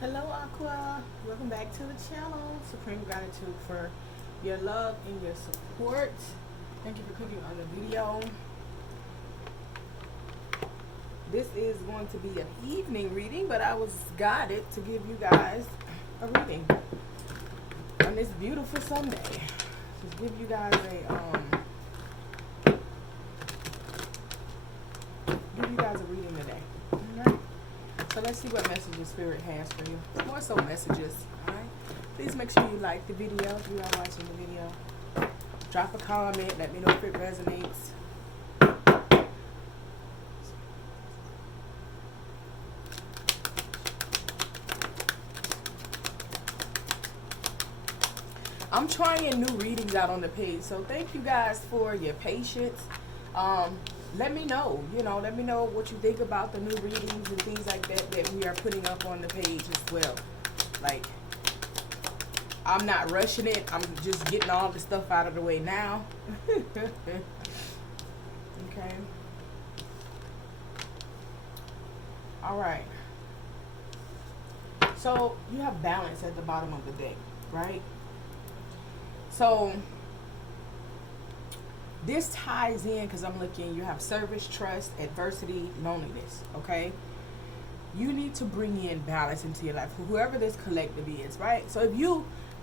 Hello Aqua, welcome back to the channel. Supreme gratitude for your love and your support. Thank you for clicking on the video. This is going to be an evening reading, but I was guided to give you guys a reading on this beautiful Sunday. Just give you guys a reading today. Alright? So let's see what messages Spirit has for you. More so messages. Alright? Please make sure you like the video if you are watching the video. Drop a comment. Let me know if it resonates. I'm trying new readings out on the page, so thank you guys for your patience. Let me know, let me know what you think about the new readings and things like that we are putting up on the page as well. Like, I'm not rushing it. I'm just getting all the stuff out of the way now. Okay. All right. So you have balance at the bottom of the deck, right? So this ties in because I'm looking, you have service, trust, adversity, loneliness, okay? You need to bring in balance into your life, whoever this collective is, right? So if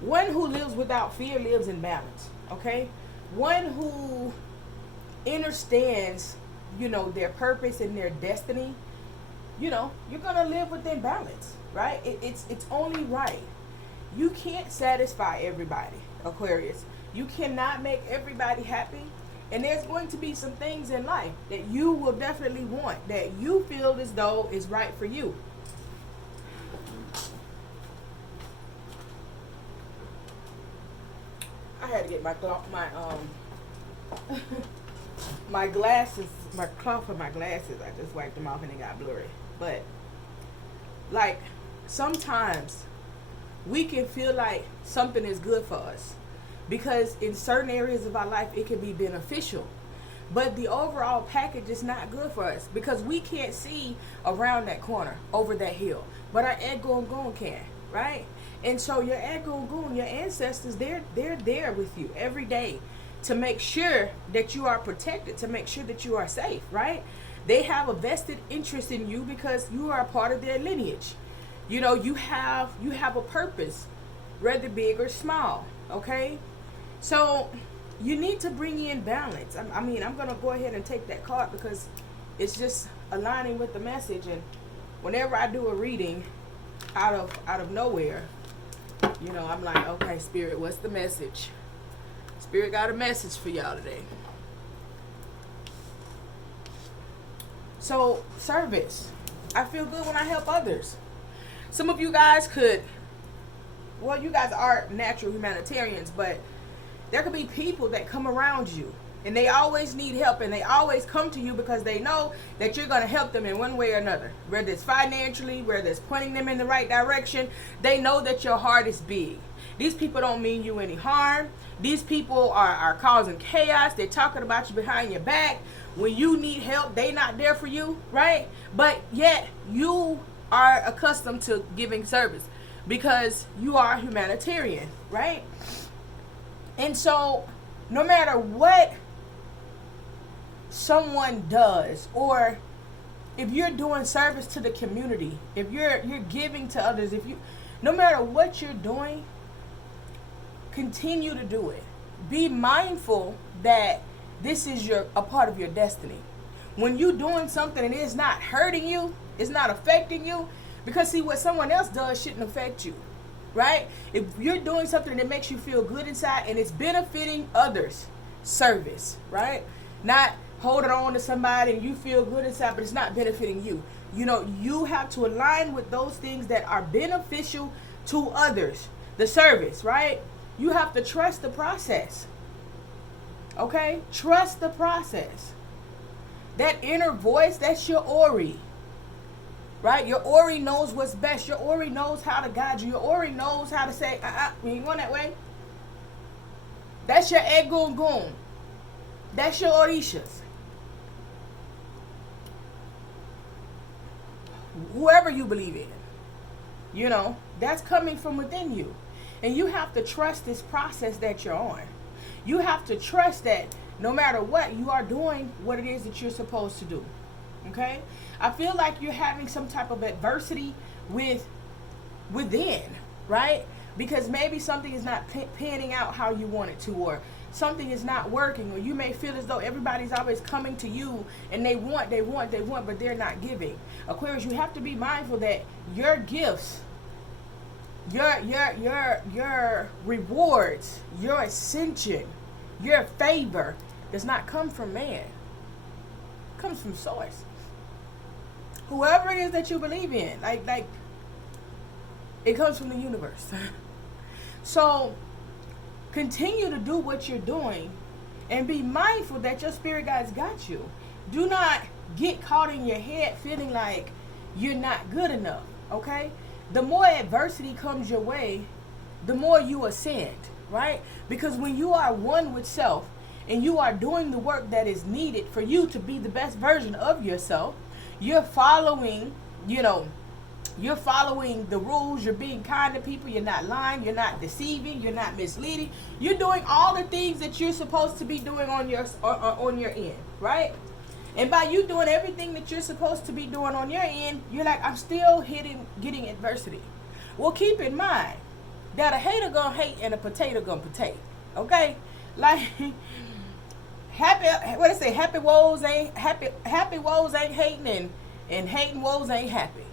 one who lives without fear lives in balance, okay? One who understands, their purpose and their destiny, you're going to live within balance, right? It's only right. You can't satisfy everybody, Aquarius. You cannot make everybody happy. And there's going to be some things in life that you will definitely want, that you feel as though is right for you. I had to get my my glasses, my cloth for my glasses. I just wiped them off and they got blurry. But like sometimes we can feel like something is good for us because in certain areas of our life it can be beneficial, but the overall package is not good for us because we can't see around that corner, over that hill, but our ego and goon can, right? And so your ego and goon, your ancestors, they're there with you every day to make sure that you are protected, to make sure that you are safe, right? They have a vested interest in you because you are a part of their lineage. You have a purpose, whether big or small, okay? So you need to bring in balance. I'm going to go ahead and take that card because it's just aligning with the message. And whenever I do a reading out of nowhere, I'm like, okay, Spirit, what's the message? Spirit got a message for y'all today. So, service. I feel good when I help others. Some of you guys you guys are natural humanitarians, but there could be people that come around you and they always need help and they always come to you because they know that you're going to help them in one way or another, whether it's financially, whether it's pointing them in the right direction. They know that your heart is big. These people don't mean you any harm. These people are causing chaos. They're talking about you behind your back. When you need help, they not there for you, right? But yet you are accustomed to giving service because you are a humanitarian, right? And so no matter what someone does, or if you're doing service to the community, if you're giving to others, no matter what you're doing, continue to do it. Be mindful that this is a part of your destiny. When you're doing something and it's not hurting you, it's not affecting you, because see, what someone else does shouldn't affect you, right? If you're doing something that makes you feel good inside and it's benefiting others, service, right? Not holding on to somebody and you feel good inside, but it's not benefiting you. You have to align with those things that are beneficial to others. The service, right? You have to trust the process. Okay? Trust the process. That inner voice, that's your Ori. Right? Your Ori knows what's best. Your Ori knows how to guide you. Your Ori knows how to say, we ain't going that way. That's your Egungun. That's your Orishas. whoever you believe in. You know, that's coming from within you. And you have to trust this process that you're on. You have to trust that no matter what, you are doing what it is that you're supposed to do. Okay? I feel like you're having some type of adversity within, right? Because maybe something is not panning out how you want it to, or something is not working, or you may feel as though everybody's always coming to you and they want, but they're not giving. Aquarius, you have to be mindful that your gifts, your rewards, your ascension, your favor does not come from man. It comes from source. Whoever it is that you believe in, like it comes from the universe. So continue to do what you're doing and be mindful that your spirit guides got you. Do not get caught in your head feeling like you're not good enough, okay? The more adversity comes your way, the more you ascend, right? Because when you are one with self and you are doing the work that is needed for you to be the best version of yourself, you're following, you're following the rules. You're being kind to people. You're not lying. You're not deceiving. You're not misleading. You're doing all the things that you're supposed to be doing on your end, right? And by you doing everything that you're supposed to be doing on your end, you're like, I'm still getting adversity. Well, keep in mind that a hater gonna hate and a potato gonna potato. Okay, like happy woes ain't hating, and hating woes ain't happy.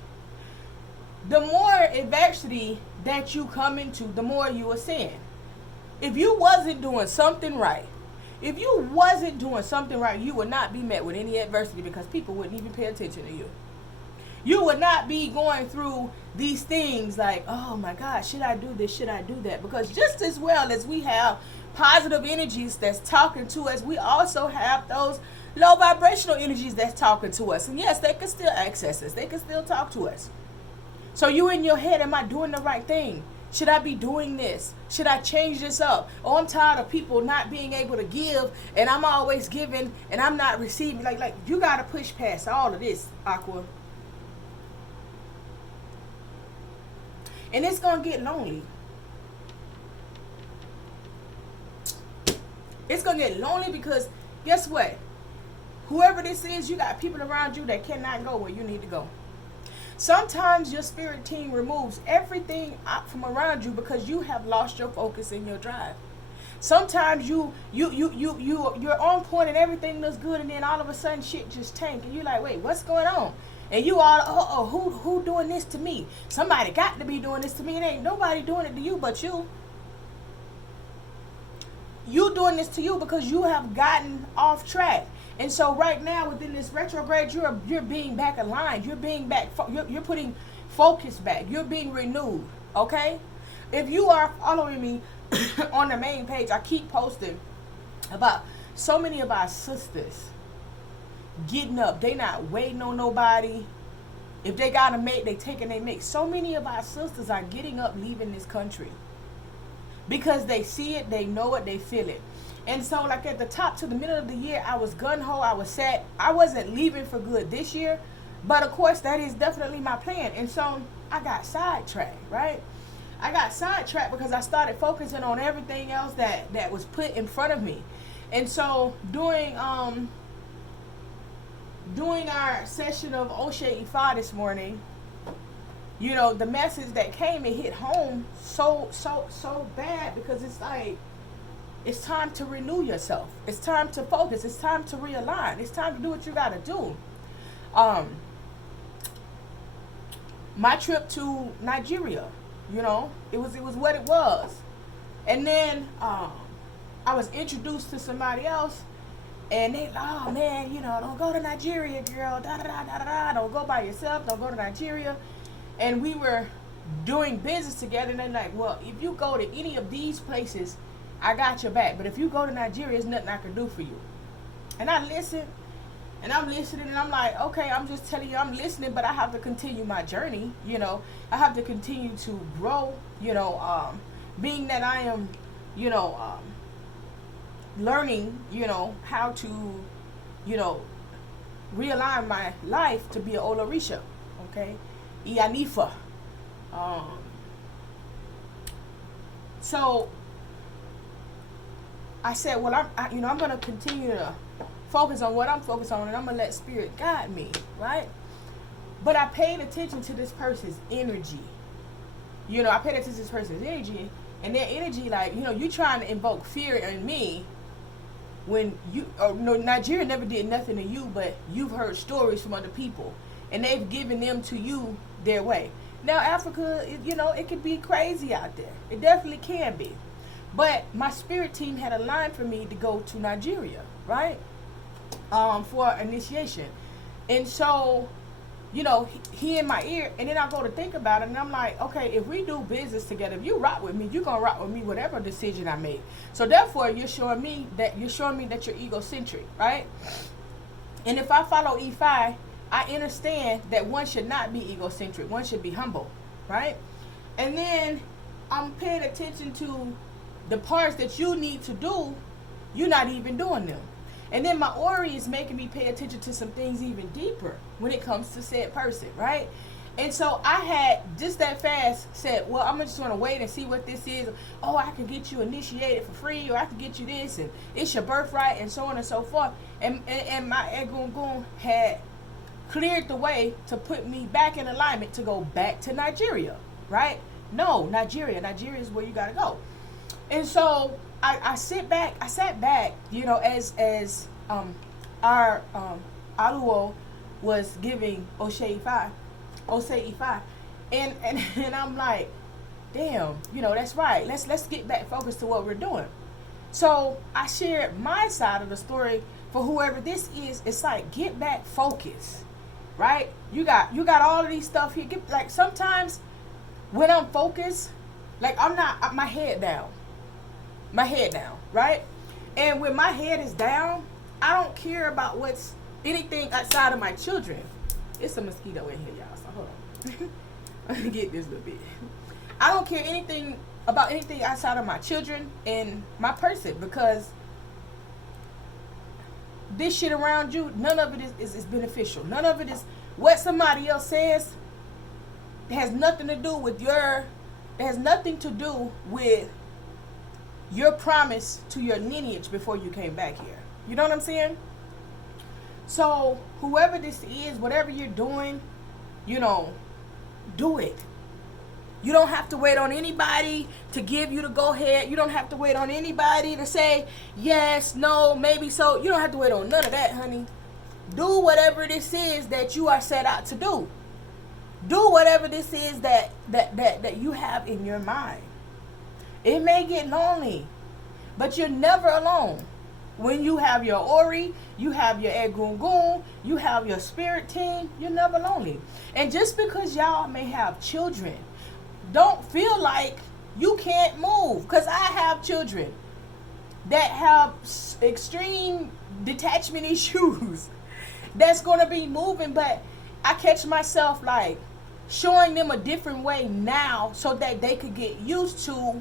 The more adversity that you come into, the more you ascend. If you wasn't doing something right, you would not be met with any adversity, because people wouldn't even pay attention to you. You would not be going through these things like, oh my God, should I do this? Should I do that? Because just as well as we have positive energies that's talking to us, we also have those low vibrational energies that's talking to us. And yes, they can still access us. They can still talk to us. So you in your head, am I doing the right thing? Should I be doing this? Should I change this up? Oh, I'm tired of people not being able to give, and I'm always giving and I'm not receiving. Like you got to push past all of this, Aqua. And it's going to get lonely. It's going to get lonely because guess what? Whoever this is, you got people around you that cannot go where you need to go. Sometimes your spirit team removes everything out from around you because you have lost your focus and your drive. Sometimes you're on point and everything looks good, and then all of a sudden shit just tank, and you're like, wait, what's going on? And you all, who doing this to me? Somebody got to be doing this to me. It ain't nobody doing it to you but you. You doing this to you because you have gotten off track. And so right now within this retrograde, you're being back aligned. You're being back. You're putting focus back. You're being renewed. Okay. If you are following me on the main page, I keep posting about so many of our sisters getting up. They not waiting on nobody. If they got a mate, they taking their mate. So many of our sisters are getting up, leaving this country because they see it, they know it, they feel it. And so like at the top to the middle of the year, I was gung-ho, I was set. I wasn't leaving for good this year, but of course that is definitely my plan. And so I got sidetracked, right? I got sidetracked because I started focusing on everything else that was put in front of me. And so during our session of Oshe Ifa this morning, the message that came, it hit home so bad, because it's like, it's time to renew yourself. It's time to focus. It's time to realign. It's time to do what you got to do. My trip to Nigeria, it was what it was. And then I was introduced to somebody else, and they, oh man, don't go to Nigeria, girl. Da da da da da. Don't go by yourself. Don't go to Nigeria. And we were doing business together, and they're like, well, if you go to any of these places, I got your back. But if you go to Nigeria, there's nothing I can do for you. And I listened, and I'm listening, and I'm like, okay, I'm just telling you, I'm listening, but I have to continue my journey. I have to continue to grow, being that I am, learning, how to, realign my life to be an Olarisha, okay? Ianifa. Um, so I said, well, I'm going to continue to focus on what I'm focused on, and I'm going to let spirit guide me, right? But I paid attention to this person's energy. I paid attention to this person's energy, and their energy, like, you trying to invoke fear in me when Nigeria never did nothing to you, but you've heard stories from other people, and they've given them to you their way. Now, Africa, it could be crazy out there. It definitely can be. But my spirit team had a line for me to go to Nigeria, right? For initiation. And so, he in my ear, and then I go to think about it, and I'm like, okay, if we do business together, if you rock with me, you're going to rock with me whatever decision I make. So therefore, you're showing me that you're egocentric, right? And if I follow E5, I understand that one should not be egocentric. One should be humble, right? And then I'm paying attention to the parts that you need to do. You're not even doing them. And then my aura is making me pay attention to some things even deeper when it comes to said person, right? And so I had just that fast said, well, I'm just going to wait and see what this is. Oh, I can get you initiated for free, or I can get you this, and it's your birthright, and so on and so forth. And my Egungun had cleared the way to put me back in alignment to go back to Nigeria, right? No, Nigeria is where you got to go. And so I sat back, as our Aluo was giving Osei Ifa, and I'm like, damn, that's right. Let's get back focused to what we're doing. So I shared my side of the story for whoever this is. It's like, get back focused, right? You got all of these stuff here. Like, sometimes when I'm focused, like, I'm not my head down, right? And when my head is down, I don't care about what's anything outside of my children. It's a mosquito in here, y'all, so hold on. I'm gonna get this little bit. I don't care about anything outside of my children and my person, because this shit around you, none of it is beneficial. None of it is what somebody else says. It has nothing to do with your promise to your lineage before you came back here. You know what I'm saying? So whoever this is, whatever you're doing, do it. You don't have to wait on anybody to give you the go ahead. You don't have to wait on anybody to say yes, no, maybe so. You don't have to wait on none of that, honey. Do whatever this is that you are set out to do. Do whatever this is that you have in your mind. It may get lonely, but you're never alone. When you have your Ori, you have your Egungun, you have your spirit team, you're never lonely. And just because y'all may have children, don't feel like you can't move. Because I have children that have extreme detachment issues that's going to be moving, but I catch myself like showing them a different way now so that they could get used to,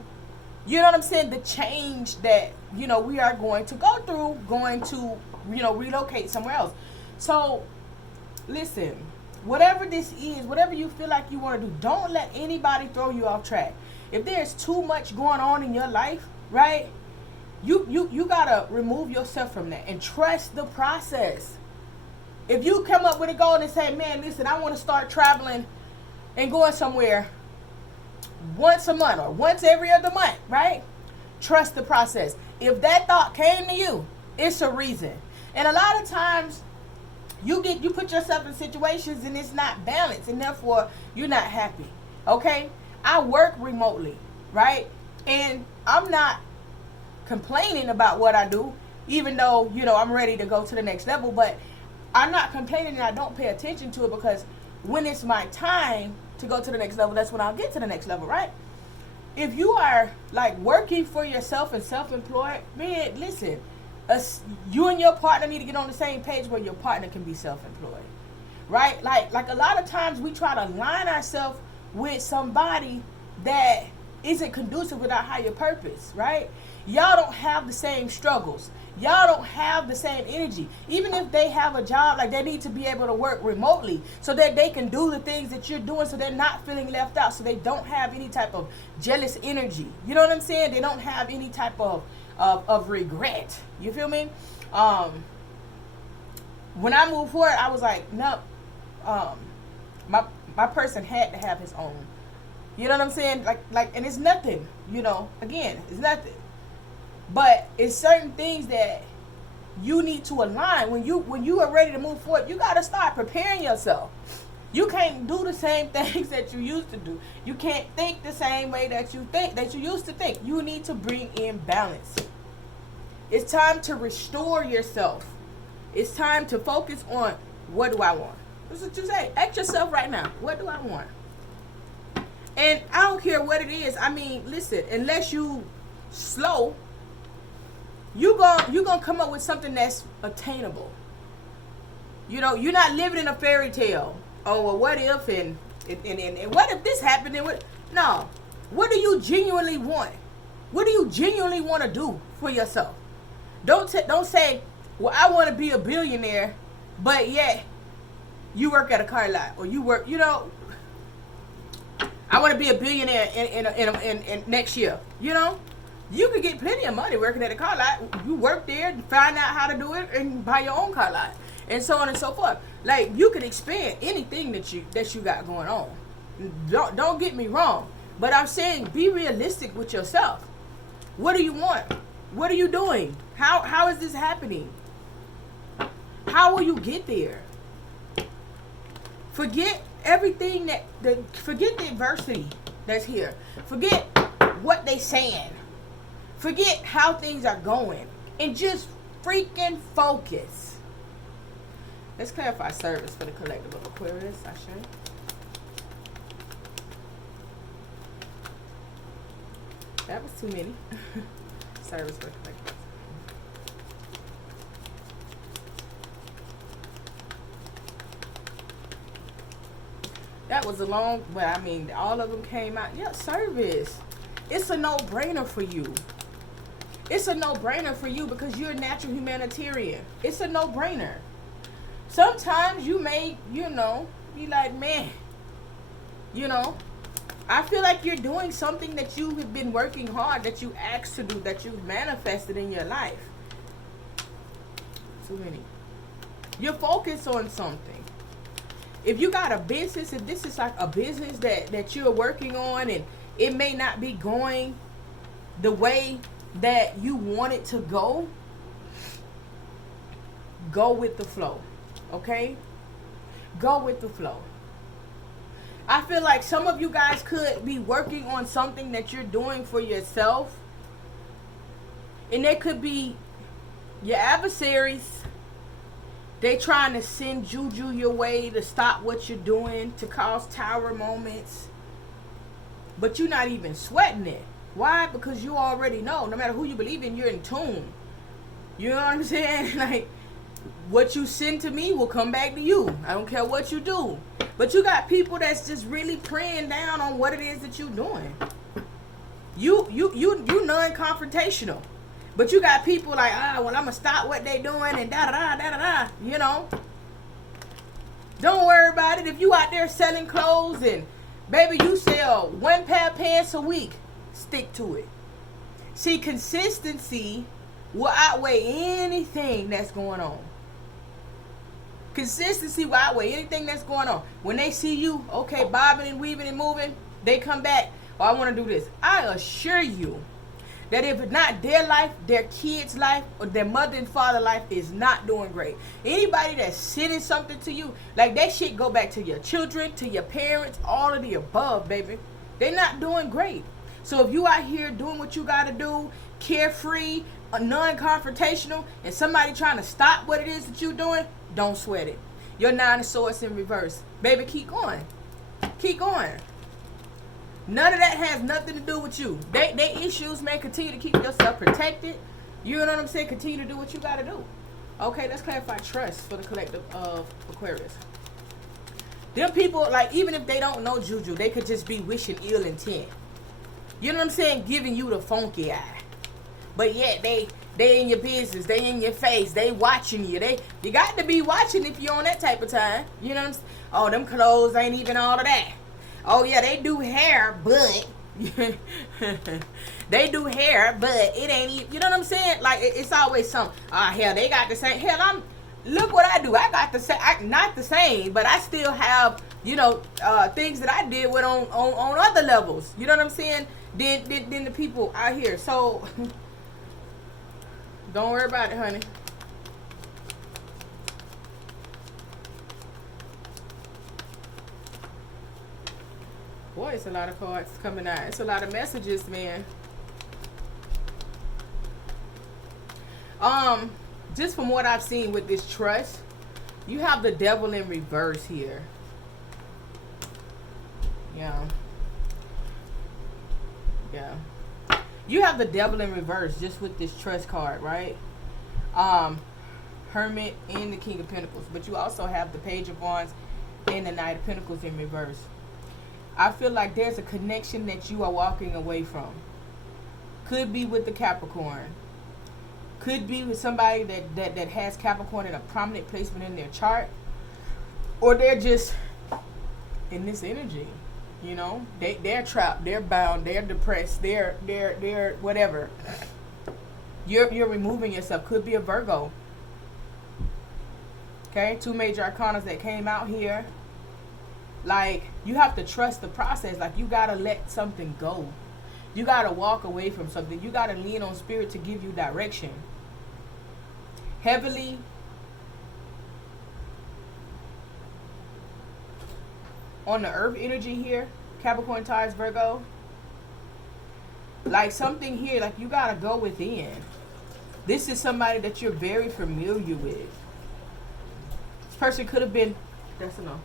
you know what I'm saying, the change that, we are going to go through, going to, relocate somewhere else. So, listen, whatever this is, whatever you feel like you want to do, don't let anybody throw you off track. If there's too much going on in your life, right, you got to remove yourself from that and trust the process. If you come up with a goal and say, man, listen, I want to start traveling and going somewhere once a month or once every other month, right? Trust the process. If that thought came to you, it's a reason. And a lot of times you put yourself in situations and it's not balanced, and therefore you're not happy. Okay? I work remotely, right? And I'm not complaining about what I do, even though, I'm ready to go to the next level, but I'm not complaining and I don't pay attention to it, because when it's my time to go to the next level, that's when I'll get to the next level, right? If you are like working for yourself and self-employed, man, listen, you and your partner need to get on the same page where your partner can be self-employed, right? Like a lot of times we try to align ourselves with somebody that isn't conducive with our higher purpose, right? Y'all don't have the same struggles. Y'all don't have the same energy. Even if they have a job, like, they need to be able to work remotely so that they can do the things that you're doing, so they're not feeling left out, so they don't have any type of jealous energy. You know what I'm saying? They don't have any type of regret. You feel me? When I moved forward, I was like, no, my person had to have his own. You know what I'm saying? Like, and it's nothing, you know, again, it's nothing. But it's certain things that you need to align. When you are ready to move forward, you got to start preparing yourself. You can't do the same things that you used to do. You can't think the same way that you used to think. You need to bring in balance. It's time to restore yourself. It's time to focus on, what do I want? That's what you say. Ask yourself right now, what do I want? And I don't care what it is. I mean, listen, unless you slow, you're gonna come up with something that's attainable. You know, you're not living in a fairy tale. Oh, well, what if and what if this happened? And what? No. What do you genuinely want? What do you genuinely want to do for yourself? Don't say, well, I want to be a billionaire, but yet you work at a car lot, or you work, you know, I want to be a billionaire in next year. You know, you could get plenty of money working at a car lot. You work there, find out how to do it, and buy your own car lot, and so on and so forth. Like, you could expand anything that you got going on. Don't get me wrong, but I'm saying, be realistic with yourself. What do you want? What are you doing? How is this happening? How will you get there? Forget everything forget the adversity that's here. Forget what they saying. Forget how things are going. And just freaking focus. Let's clarify service for the collective of Aquarius. I should. That was too many. Service for the collective. That was a long, but I mean, all of them came out. Yeah, service. It's a no-brainer for you. It's a no-brainer for you because you're a natural humanitarian. It's a no-brainer. Sometimes you may, you know, be like, man, you know, I feel like you're doing something that you have been working hard, that you asked to do, that you've manifested in your life. Too many. You're focused on something. If you got a business, if this is like a business that you're working on and it may not be going the way that you want it to go, go with the flow. Okay? Go with the flow. I feel like some of you guys could be working on something that you're doing for yourself. And they could be your adversaries. They trying to send juju your way to stop what you're doing, to cause tower moments. But you're not even sweating it. Why? Because you already know, no matter who you believe in, you're in tune. You know what I'm saying? Like, what you send to me will come back to you. I don't care what you do. But you got people that's just really preying down on what it is that you're doing. You non-confrontational. But you got people like, well, I'm going to stop what they doing and da-da-da, you know. Don't worry about it. If you out there selling clothes and, baby, you sell 1 pair of pants a week, stick to it. See, consistency will outweigh anything that's going on. Consistency will outweigh anything that's going on. When they see you, okay, bobbing and weaving and moving, they come back, oh, I want to do this. I assure you that if it's not their life, their kids' life, or their mother and father life is not doing great. Anybody that's sending something to you, like that shit go back to your children, to your parents, all of the above, baby. They're not doing great. So if you out here doing what you got to do, carefree, non-confrontational, and somebody trying to stop what it is that you're doing, don't sweat it. Your 9 of Swords in reverse. Baby, keep going. Keep going. None of that has nothing to do with you. They issues may continue to keep yourself protected. You know what I'm saying? Continue to do what you got to do. Okay, let's clarify trust for the collective of Aquarius. Them people, like, even if they don't know juju, they could just be wishing ill intent. you know what I'm saying, giving you the funky eye. But yet they in your business, they in your face, they watching you. You got to be watching if you're on that type of time. You know what I'm saying? Oh, them clothes ain't even all of that. Oh yeah, they do hair, but they do hair, but it ain't even, you know what I'm saying? Like it's always something. Hell, they got the same. Hell, look what I do. I got the same, not the same, but I still have, you know, things that I did with on other levels. You know what I'm saying? Than the people out here. So don't worry about it, honey. Boy, it's a lot of cards coming out. It's a lot of messages, man. Just from what I've seen with this trust, you have the devil in reverse here. Yeah. Yeah. You have the devil in reverse just with this trust card, right? Hermit and the King of Pentacles. But you also have the Page of Wands and the Knight of Pentacles in reverse. I feel like there's a connection that you are walking away from. Could be with the Capricorn. Could be with somebody that has Capricorn in a prominent placement in their chart. Or they're just in this energy. You know? They're trapped. They're bound. They're depressed. They're whatever. You're removing yourself. Could be a Virgo. Okay? 2 major arcanas that came out here. Like, you have to trust the process. Like, you got to let something go. You got to walk away from something. You got to lean on spirit to give you direction. Heavily on the earth energy here, Capricorn, Taurus, Virgo. Like, something here, like, you got to go within. This is somebody that you're very familiar with. This person could have been, that's enough.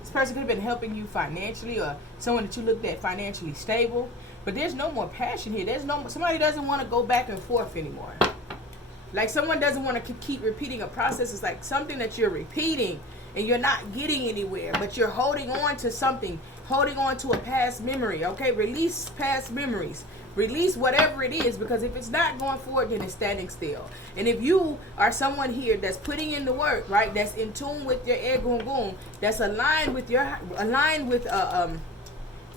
This person could have been helping you financially, or someone that you looked at financially stable. But there's no more passion here. Somebody doesn't want to go back and forth anymore. Like, someone doesn't want to keep repeating a process. It's like something that you're repeating and you're not getting anywhere, but you're holding on to something, holding on to a past memory. Okay, release past memories. Release whatever it is, because if it's not going forward, then it's standing still. And if you are someone here that's putting in the work, right, that's in tune with your Egungun, that's aligned with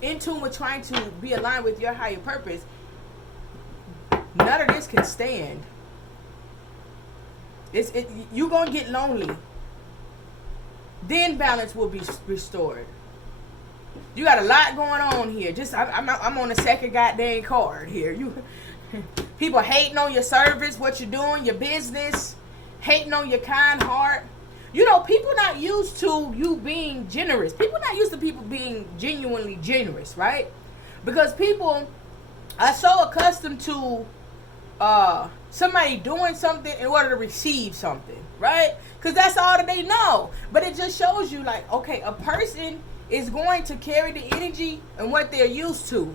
in tune with trying to be aligned with your higher purpose, none of this can stand. You're gonna get lonely. Then balance will be restored. You got a lot going on here. I'm on the second goddamn card here. People hating on your service, what you're doing, your business, hating on your kind heart. You know, people not used to you being generous. People not used to people being genuinely generous, right? Because people are so accustomed to somebody doing something in order to receive something, right? Because that's all that they know. But it just shows you, like, okay, a person is going to carry the energy and what they're used to.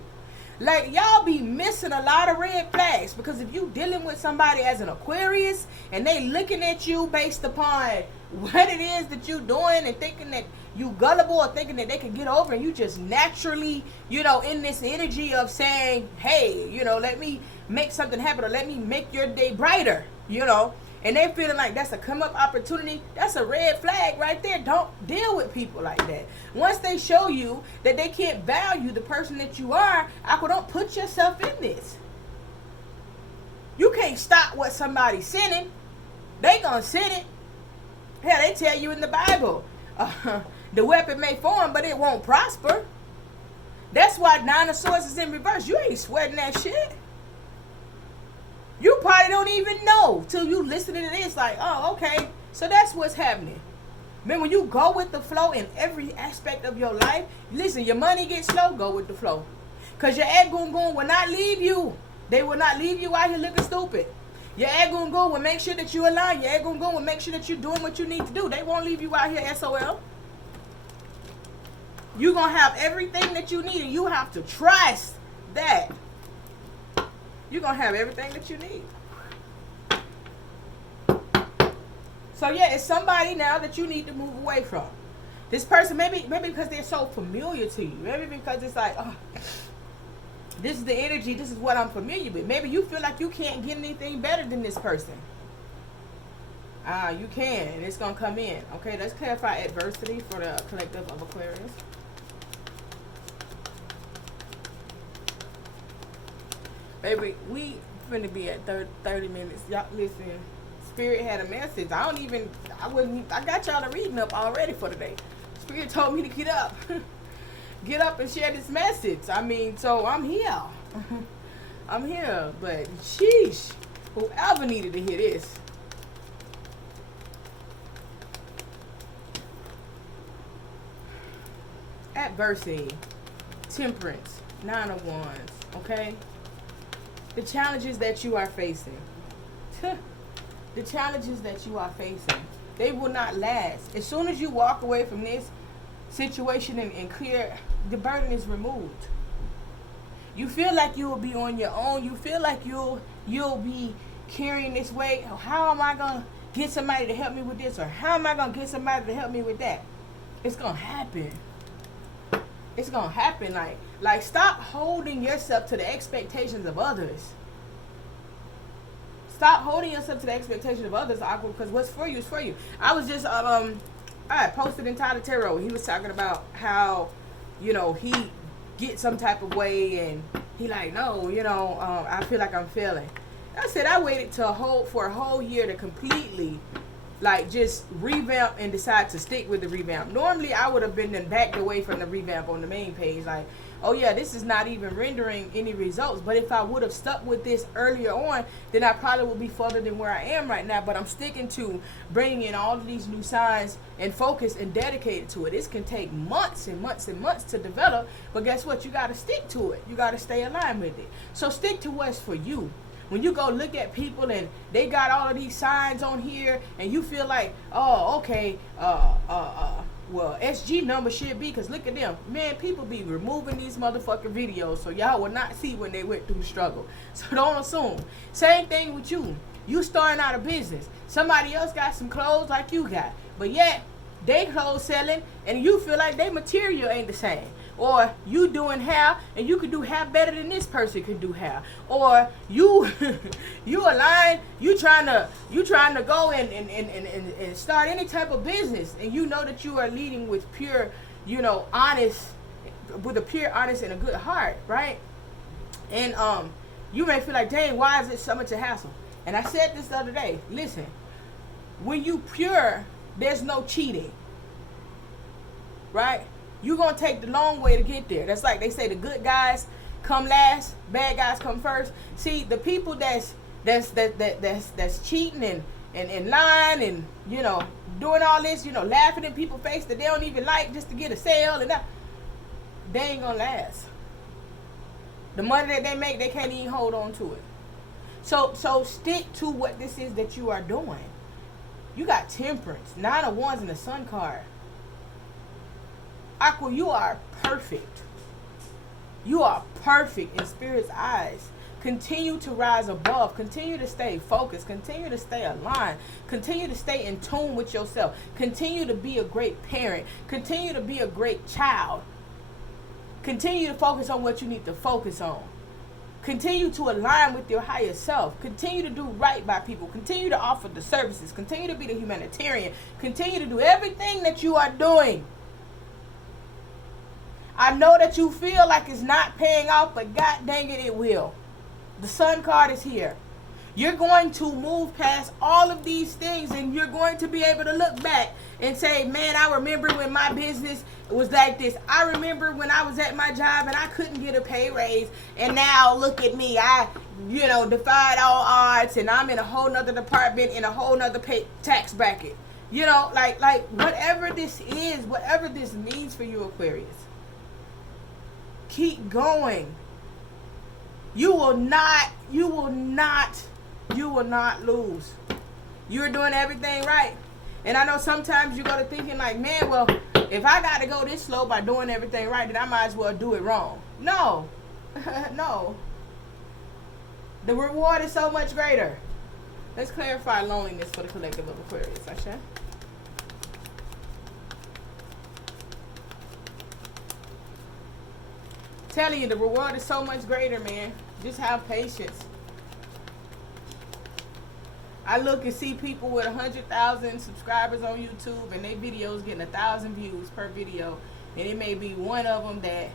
Like, y'all be missing a lot of red flags, because if you dealing with somebody as an Aquarius and they looking at you based upon what it is that you doing and thinking that you gullible, or thinking that they can get over, and you just naturally, you know, in this energy of saying, hey, you know, let me make something happen, or let me make your day brighter, you know, and they feeling like that's a come up opportunity, that's a red flag right there. Don't deal with people like that. Once they show you that they can't value the person that you are, don't put yourself in this. You can't stop what somebody's sending. They gonna send it. Hell, they tell you in the Bible, the weapon may form, but it won't prosper. That's why 9 of Swords is in reverse. You ain't sweating that shit. You probably don't even know till you listen to this. Like, oh, okay. So that's what's happening. Man, when you go with the flow in every aspect of your life, listen, your money gets slow, go with the flow. Because your Egungun will not leave you. They will not leave you out here looking stupid. Your Egungun will make sure that you align. Your Egungun will make sure that you're doing what you need to do. They won't leave you out here SOL. You're going to have everything that you need, and you have to trust that. You're going to have everything that you need. So, yeah, it's somebody now that you need to move away from. This person, maybe because they're so familiar to you. Maybe because it's like, oh, This is the energy. This is what I'm familiar with. Maybe you feel like you can't get anything better than this person. You can, and it's going to come in. Okay, let's clarify adversity for the collective of Aquarius. Baby, we finna be at 30 minutes. Y'all, listen, Spirit had a message. I got y'all the reading up already for today. Spirit told me to get up. Get up and share this message. I mean, so I'm here. I'm here, but sheesh, whoever needed to hear this. Adversity, temperance, 9 of Wands, okay? The challenges that you are facing. The challenges that you are facing, they will not last. As soon as you walk away from this situation and clear, the burden is removed. You feel like you will be on your own. You feel like you'll be carrying this weight. How am I going to get somebody to help me with this? Or how am I going to get somebody to help me with that? It's going to happen. It's going to happen. Like stop holding yourself to the expectations of others. Stop holding yourself to the expectations of others, Aqua, because what's for you is for you. I was just, I posted Untitled Tarot. He was talking about how, you know, he gets some type of way and he like, no, you know, I feel like I'm failing. I said I waited for a whole year to completely, like, just revamp and decide to stick with the revamp. Normally, I would have been then backed away from the revamp on the main page. Like, oh, yeah, this is not even rendering any results. But if I would have stuck with this earlier on, then I probably would be further than where I am right now. But I'm sticking to bringing in all of these new signs and focus and dedicated to it. This can take months and months and months to develop. But guess what? You got to stick to it. You got to stay aligned with it. So stick to what's for you. When you go look at people and they got all of these signs on here and you feel like, oh, okay, well, SG number should be, because look at them. Man, people be removing these motherfucking videos so y'all will not see when they went through the struggle. So don't assume. Same thing with you. You starting out a business. Somebody else got some clothes like you got. But yet, they clothes selling and you feel like their material ain't the same. Or you doing hair and you could do hair better than this person can do hair. Or you you aligned, you trying to go and start any type of business, and you know that you are leading with pure, you know, honest, with a pure, honest and a good heart, right? And you may feel like, dang, why is it so much a hassle? And I said this the other day, listen, when you pure, there's no cheating. Right? You're going to take the long way to get there. That's like they say, the good guys come last, bad guys come first. See, the people that's cheating and lying and, you know, doing all this, you know, laughing in people's face that they don't even like just to get a sale and that, they ain't going to last. The money that they make, they can't even hold on to it. So stick to what this is that you are doing. You got temperance, 9 of Wands, and the Sun card. Aqua, you are perfect. You are perfect in Spirit's eyes. Continue to rise above. Continue to stay focused. Continue to stay aligned. Continue to stay in tune with yourself. Continue to be a great parent. Continue to be a great child. Continue to focus on what you need to focus on. Continue to align with your higher self. Continue to do right by people. Continue to offer the services. Continue to be the humanitarian. Continue to do everything that you are doing. I know that you feel like it's not paying off, but god dang it, it will. The Sun card is here. You're going to move past all of these things, and you're going to be able to look back and say, man, I remember when my business was like this. I remember when I was at my job and I couldn't get a pay raise, and now look at me. I, you know, defied all odds, and I'm in a whole nother department in a whole nother tax bracket. You know, like whatever this is, whatever this means for you, Aquarius, keep going. You will not lose. You're doing everything right. And I know sometimes you go to thinking like, man, well, if I got to go this slow by doing everything right, then I might as well do it wrong. No. No. The reward is so much greater. Let's clarify loneliness for the collective of Aquarius, Asha. Telling you, the reward is so much greater, man. Just have patience. I look and see people with 100,000 subscribers on YouTube, and their videos getting 1,000 views per video, and it may be one of them that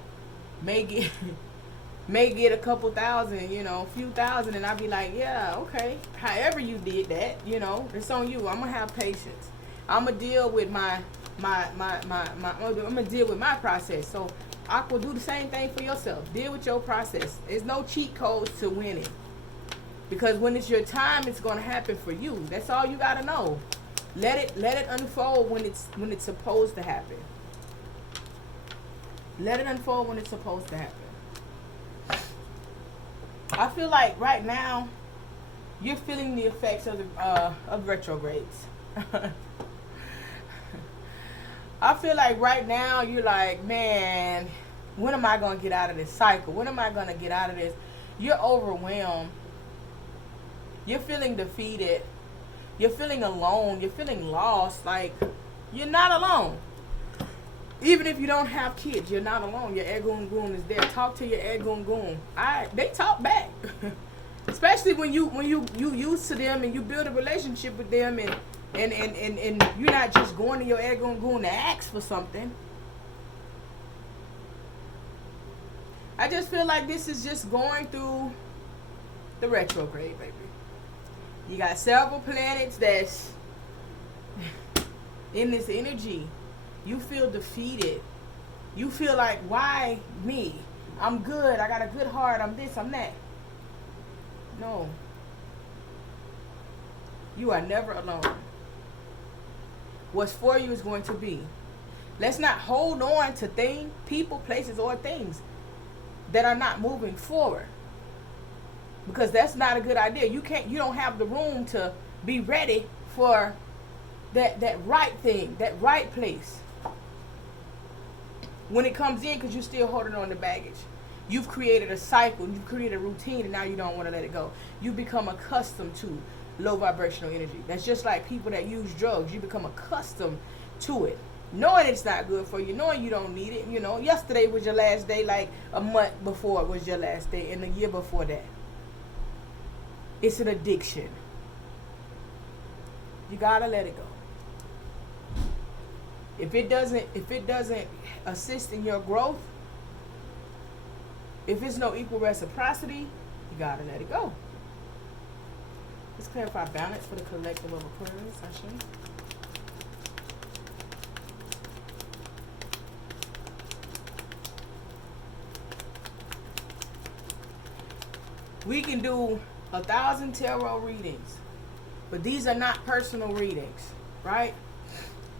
may get a couple thousand, you know, a few thousand, and I'd be like, yeah, okay. However you did that, you know, it's on you. I'm gonna have patience. I'm gonna deal with I'm gonna deal with my process. So Aqua, do the same thing for yourself. Deal with your process. There's no cheat codes to winning. Because when it's your time, it's gonna happen for you. That's all you gotta know. Let it unfold when it's supposed to happen. Let it unfold when it's supposed to happen. I feel like right now you're feeling the effects of retrogrades. I feel like right now you're like, man, when am I going to get out of this cycle? When am I going to get out of this? You're overwhelmed. You're feeling defeated. You're feeling alone. You're feeling lost. Like, you're not alone. Even if you don't have kids, you're not alone. Your Egun Goon is there. Talk to your Egun Goon. They talk back. Especially when you used to them and you build a relationship with them and you're not just going to your Egun Goon to ask for something. I just feel like this is just going through the retrograde, baby. You got several planets that's in this energy. You feel defeated. You feel like, why me? I'm good. I got a good heart. I'm this, I'm that. No. You are never alone. What's for you is going to be. Let's not hold on to things, people, places, or things that are not moving forward. Because that's not a good idea. You don't have the room to be ready for that right thing, that right place. When it comes in, because you're still holding on to baggage. You've created a cycle, you've created a routine, and now you don't want to let it go. You become accustomed to low vibrational energy. That's just like people that use drugs. You become accustomed to it. Knowing it's not good for you, knowing you don't need it. You know, yesterday was your last day, like a month before it was your last day, and a year before that. It's an addiction. You gotta let it go. If it doesn't assist in your growth, if it's no equal reciprocity, you gotta let it go. Let's clarify balance for the collective of Aquarius, Ashe. We can do 1,000 tarot readings, but these are not personal readings, right?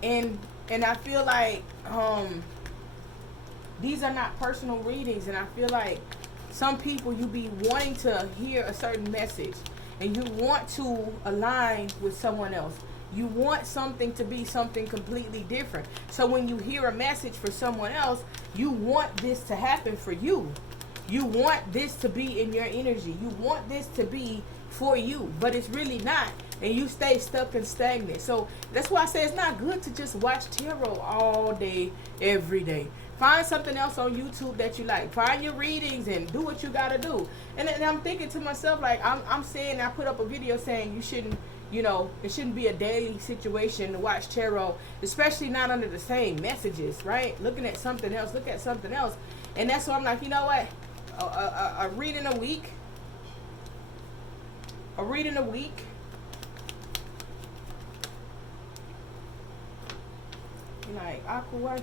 And I feel like these are not personal readings, and I feel like some people, you be wanting to hear a certain message, and you want to align with someone else. You want something to be something completely different. So when you hear a message for someone else, you want this to happen for you. You want this to be in your energy. You want this to be for you, but it's really not. And you stay stuck and stagnant. So that's why I say it's not good to just watch tarot all day, every day. Find something else on YouTube that you like. Find your readings and do what you gotta do. And I'm thinking to myself, like, I'm saying, I put up a video saying you shouldn't, you know, it shouldn't be a daily situation to watch tarot, especially not under the same messages, right? Looking at something else, look at something else. And that's why I'm like, you know what? A reading a week. A reading a week. Like, Aqua,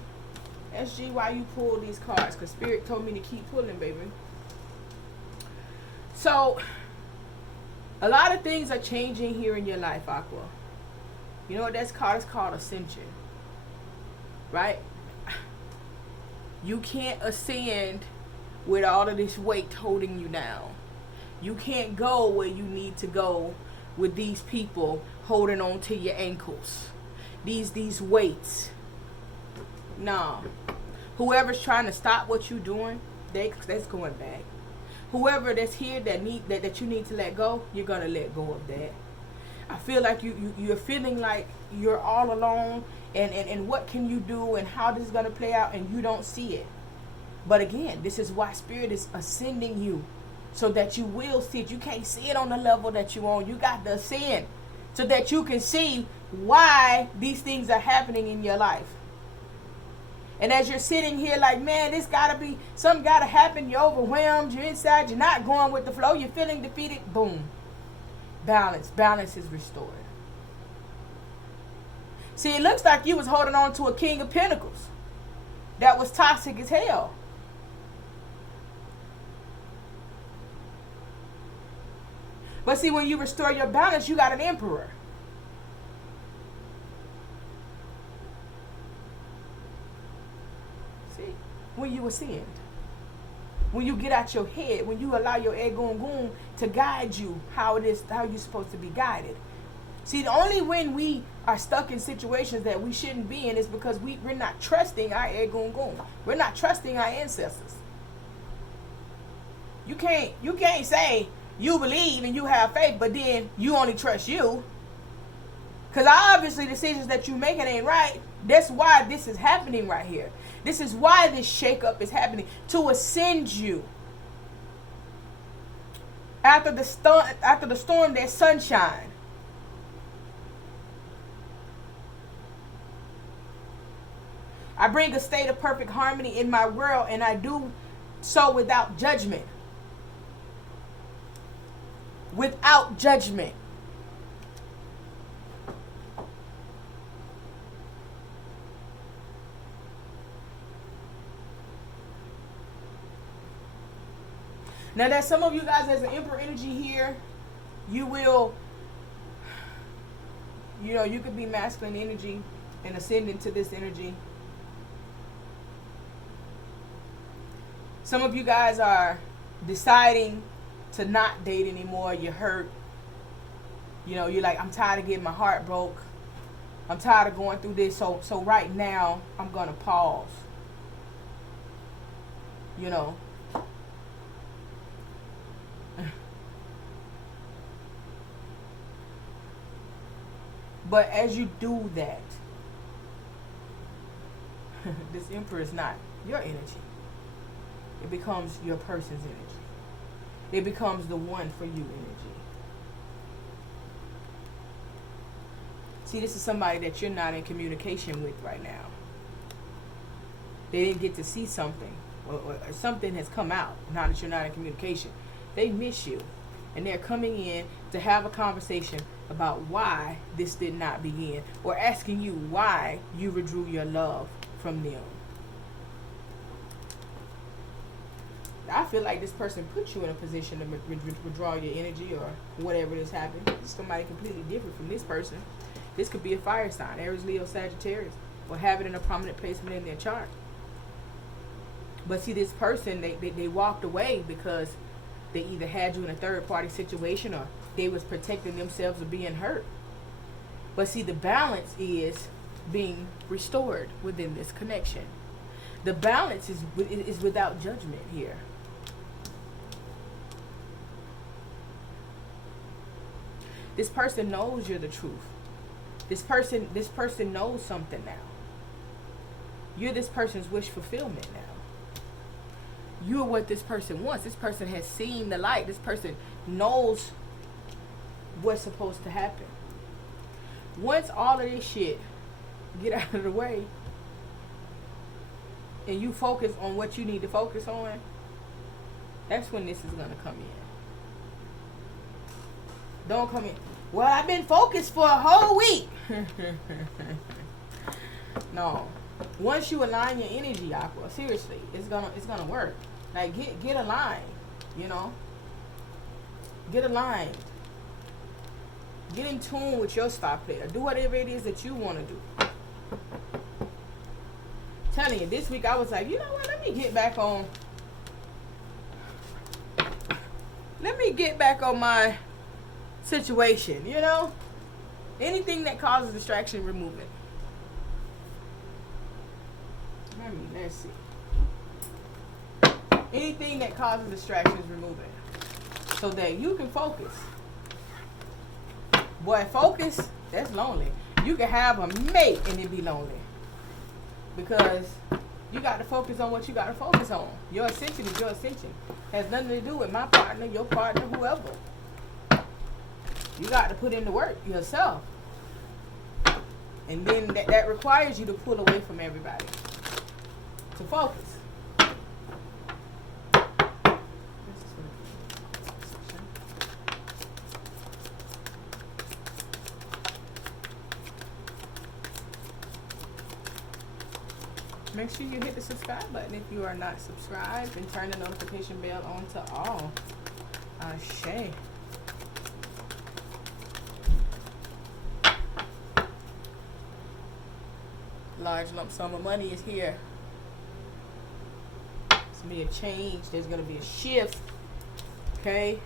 SG, why you pull these cards? Because Spirit told me to keep pulling, baby. So, a lot of things are changing here in your life, Aqua. You know what that's called? It's called ascension. Right? You can't ascend with all of this weight holding you down. You can't go where you need to go with these people holding on to your ankles. These weights. No. Whoever's trying to stop what you're doing, that's going back. Whoever that's here that you need to let go, you're gonna let go of that. I feel like you're feeling like you're all alone, and what can you do and how this is gonna play out, and you don't see it. But again, this is why Spirit is ascending you, so that you will see it. You can't see it on the level that you're on. You got to ascend so that you can see why these things are happening in your life. And as you're sitting here like, man, this gotta be, something gotta happen, you're overwhelmed, you're inside, you're not going with the flow, you're feeling defeated, boom. Balance is restored. See, it looks like you was holding on to a King of Pentacles that was toxic as hell. But see, when you restore your balance, you got an Emperor. See, when you ascend, when you get out your head, when you allow your ego to guide you how it is, how you're supposed to be guided. See, only when we are stuck in situations that we shouldn't be in is because we're not trusting our ego. We're not trusting our ancestors. You can't say you believe and you have faith, but then you only trust you. Because obviously decisions that you're making ain't right. That's why this is happening right here. This is why this shakeup is happening. To ascend you. After the storm, there's sunshine. I bring a state of perfect harmony in my world, and I do so without judgment. Without judgment. Now that some of you guys has an Emperor energy here, you will, you could be masculine energy and ascend into this energy. Some of you guys are deciding to not date anymore. You're hurt. You're like, I'm tired of getting my heart broke. I'm tired of going through this. So right now, I'm going to pause. But as you do that, this Emperor is not your energy. It becomes your person's energy. It becomes the one for you energy. See, this is somebody that you're not in communication with right now. They didn't get to see something, or something has come out now that you're not in communication. They miss you, and they're coming in to have a conversation about why this did not begin, or asking you why you withdrew your love from them. I feel like this person put you in a position to withdraw your energy, or whatever is happening. This is somebody completely different from this person. This could be a fire sign, Aries, Leo, Sagittarius, or have it in a prominent placement in their chart. But see, this person, they walked away because they either had you in a third-party situation, or they was protecting themselves of being hurt. But see, the balance is being restored within this connection. The balance is without judgment here. This person knows you're the truth. This person knows something now. You're this person's wish fulfillment now. You're what this person wants. This person has seen the light. This person knows what's supposed to happen. Once all of this shit get out of the way, and you focus on what you need to focus on, that's when this is going to come in. Don't come in, well, I've been focused for a whole week. No. Once you align your energy, Aqua, seriously, it's gonna work. Like, get aligned, Get aligned. Get in tune with your star player. Do whatever it is that you want to do. Telling you, this week I was like, you know what, let me get back on my situation, anything that causes distraction, remove it. Let's see. Anything that causes distractions, remove it, so that you can focus. Boy, focus, that's lonely. You can have a mate and it be lonely, because You got to focus on what you got to focus on. Your ascension is your ascension. Has nothing to do with my partner, your partner, whoever. You got to put in the work yourself. And then that requires you to pull away from everybody. To focus. Make sure you hit the subscribe button if you are not subscribed, and turn the notification bell on to all. Ashe. Large lump sum of money is here. It's going to be a change. There's going to be a shift. Okay?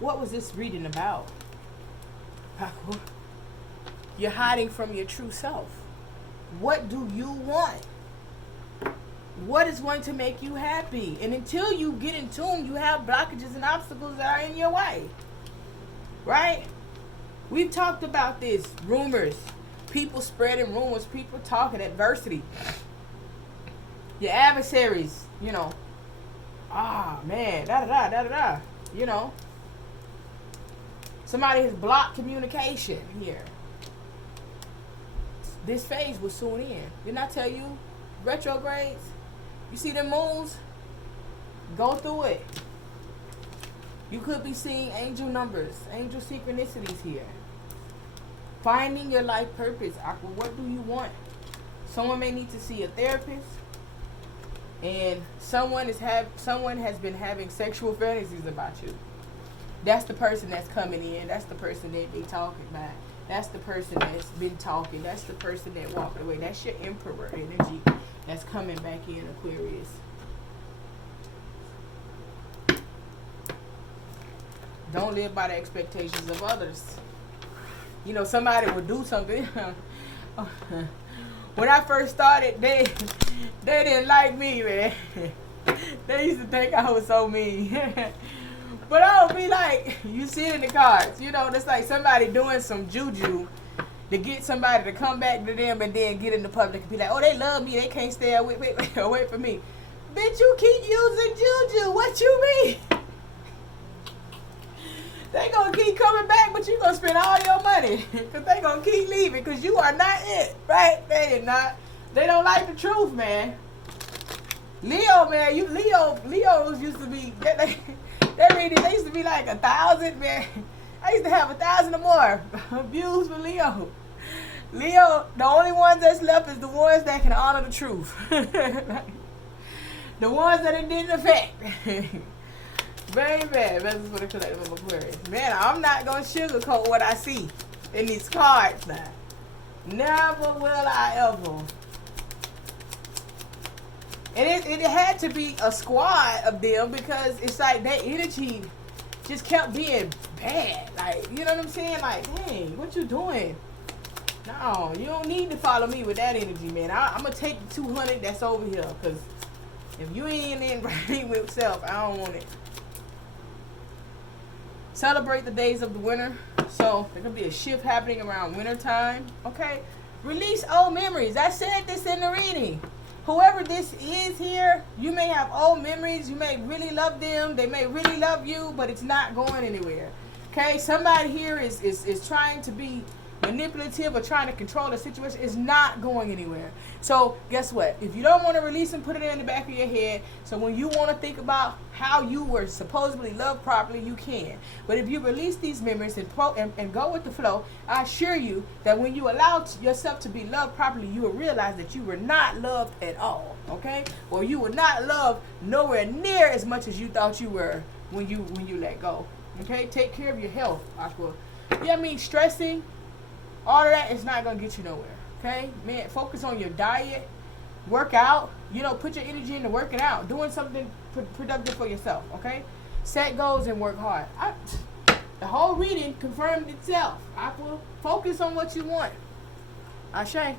What was this reading about? You're hiding from your true self. What do you want? What is going to make you happy? And until you get in tune, you have blockages and obstacles that are in your way. Right? We've talked about this. Rumors. People spreading rumors. People talking. Adversity. Your adversaries. You know. Ah, man. Da-da-da. You know. Somebody has blocked communication here. This phase will soon end. Didn't I tell you? Retrogrades. You see them moves? Go through it. You could be seeing angel numbers, angel synchronicities here. Finding your life purpose. Aqua, what do you want? Someone may need to see a therapist. And someone has been having sexual fantasies about you. That's the person that's coming in. That's the person that they talking about. That's the person that's been talking. That's the person that walked away. That's your emperor energy that's coming back in, Aquarius. Don't live by the expectations of others. You know, somebody would do something. When I first started, they didn't like me, man. They used to think I was so mean. But I would be like, you see it in the cards. You know, it's like somebody doing some juju to get somebody to come back to them and then get in the public and be like, oh, they love me. They can't stay away from me. Bitch, you keep using juju. What you mean? They gonna keep coming back, but you gonna spend all your money. Because they gonna keep leaving because you are not it, right? They are not. They don't like the truth, man. Leo, man, Leos used to be... They used to be like 1,000, man. I used to have 1,000 or more views for Leo. Leo, the only ones that's left is the ones that can honor the truth. The ones that it didn't affect. Very bad. Message for the collective of Aquarius. Man, I'm not going to sugarcoat what I see in these cards now. Never will I ever. And it had to be a squad of them because it's like that energy just kept being bad. Like, you know what I'm saying? Like, dang, what you doing? No, you don't need to follow me with that energy, man. I'm going to take the 200 that's over here because if you ain't in right with self, I don't want it. Celebrate the days of the winter. So, there's going to be a shift happening around winter time. Okay? Release old memories. I said this in the reading. Whoever this is here, you may have old memories. You may really love them. They may really love you, but it's not going anywhere. Okay? Somebody here is trying to be manipulative or trying to control the situation. It's not going anywhere. So, guess what? If you don't want to release them, put it in the back of your head. So, when you want to think about how you were supposedly loved properly, you can. But if you release these memories and go with the flow, I assure you that when you allow yourself to be loved properly, you will realize that you were not loved at all. Okay? Or you were not loved nowhere near as much as you thought you were when you let go. Okay? Take care of your health, Aqua. Yeah, I mean, stressing, all of that is not going to get you nowhere. Okay? Man, focus on your diet. Work out. You know, put your energy into working out. Doing something productive for yourself. Okay? Set goals and work hard. The whole reading confirmed itself. Aqua, focus on what you want. Ashe.